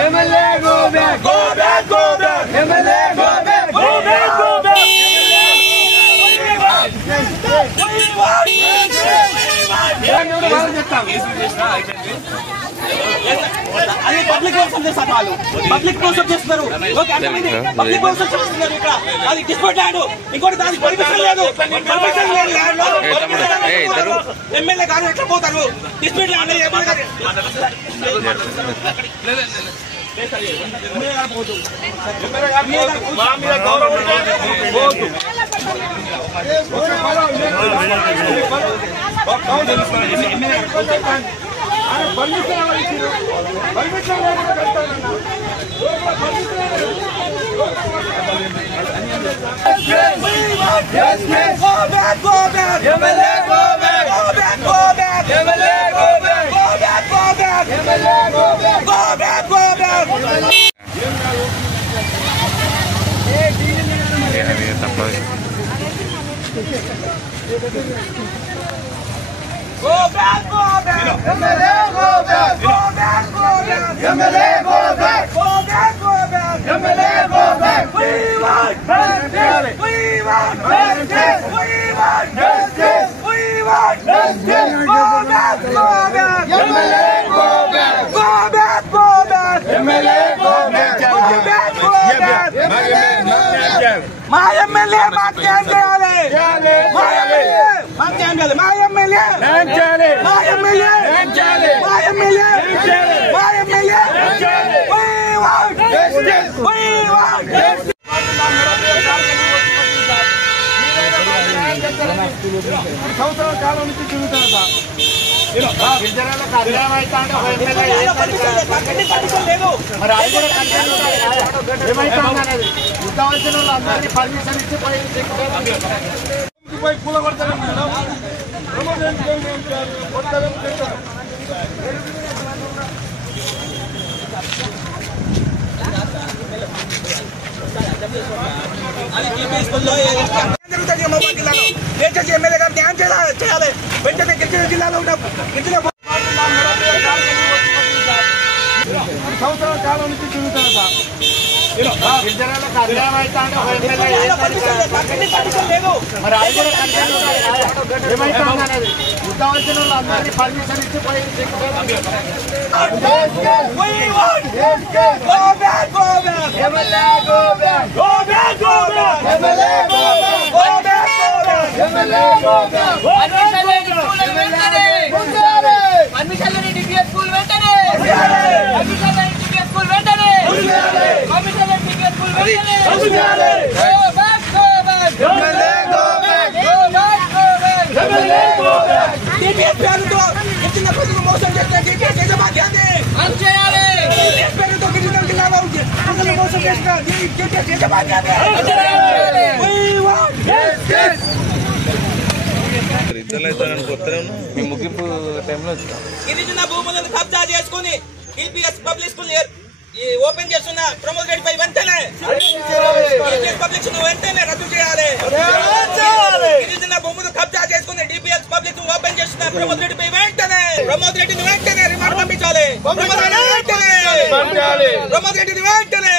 MLA go back. Go back. Go back. MLA go back. Go back. Go back. అది public కోసం చేస్తారు వాళ్ళు public కోసం చేస్తున్నారు పబ్లిక్ కోసం చేస్తున్నారు ఇక్కడ అది డిస్ప్యూట్ ల్యాండ్ ఇంకోటి దానికి పర్మిషన్ లేదు ఎమ్మెల్యే గారు ఎట్లా పోతారు dispute land Go back, go back. MLA go back. Go back, go back. MLA go back. Go back, go back. MLA go back. We want justice. We want justice. We want justice. We want justice. Go back, go back. MLA go back. Go back, go back. MLA go back. Go back, go back. మా MLA మాకు ఏం చేయాలి మా MLA మాకు ఏం చేయాలి మా MLA ఏం చేయాలి మా ఎమ్మెల్యే ఏం చేయాలి మా ఎమ్మెల్యే ఏం చేయాలి మా ఎమ్మెల్యే ఏం చేయాలి we want justice we want justice సంవత్సరాల కాలం నుంచి తిరుగుతారు సార్ గిరిజనుల కార్యాలయం అయితే ఒక ఎమ్మెల్యే లేదు మరి ఆయన కూడా కంటెంట్ ఏమైతుంది అనేది ఉద్దాల్సిన వాళ్ళు అందరినీ పర్మిషన్ ఇచ్చి పోయి పూల కొడతారు జరుగుతుంది మొబైల్ జిల్లాలో దయచేసి ఎమ్మెల్యే గారు న్యాయం చేయాలి వెంటనే గిరిజన జిల్లాలో ఉన్న గిరిజన సంవత్సరాల కాలం నుంచి తిరుగుతారు సార్ గిరిజనుల కార్యాలయం అయితే ఒక ఎమ్మెల్యే లేదు మరి ఆయన కూడా కంటెంట్ ఏమైతుంది అనేది ఉద్దాల్సిన వాళ్ళు అందరినీ పర్మిషన్ ఇచ్చి పోయి మోసం చేస్తే పేరుతో గిరిజన జిల్లాలో మోసం చేసిన ముగింపు టైంలో గిరిజన భూములను కబ్జా చేసుకుని టీపీఎస్ పబ్లిక్ స్కూల్ ఓపెన్ చేస్తున్న ప్రమోద్ రెడ్డిపై వెంటనే పబ్లిక్ స్కూల్ వెంటనే రద్దు చేయాలి గిరిజన భూములు కబ్జా చేసుకుని డిపిఎస్ పబ్లిక్ ఓపెన్ చేస్తున్న ప్రమోద్ రెడ్డిపై వెంటనే ప్రమోద్ రెడ్డిని వెంటనే రిమాండ్ పంపించాలి ప్రమోద్ రెడ్డిని వెంటనే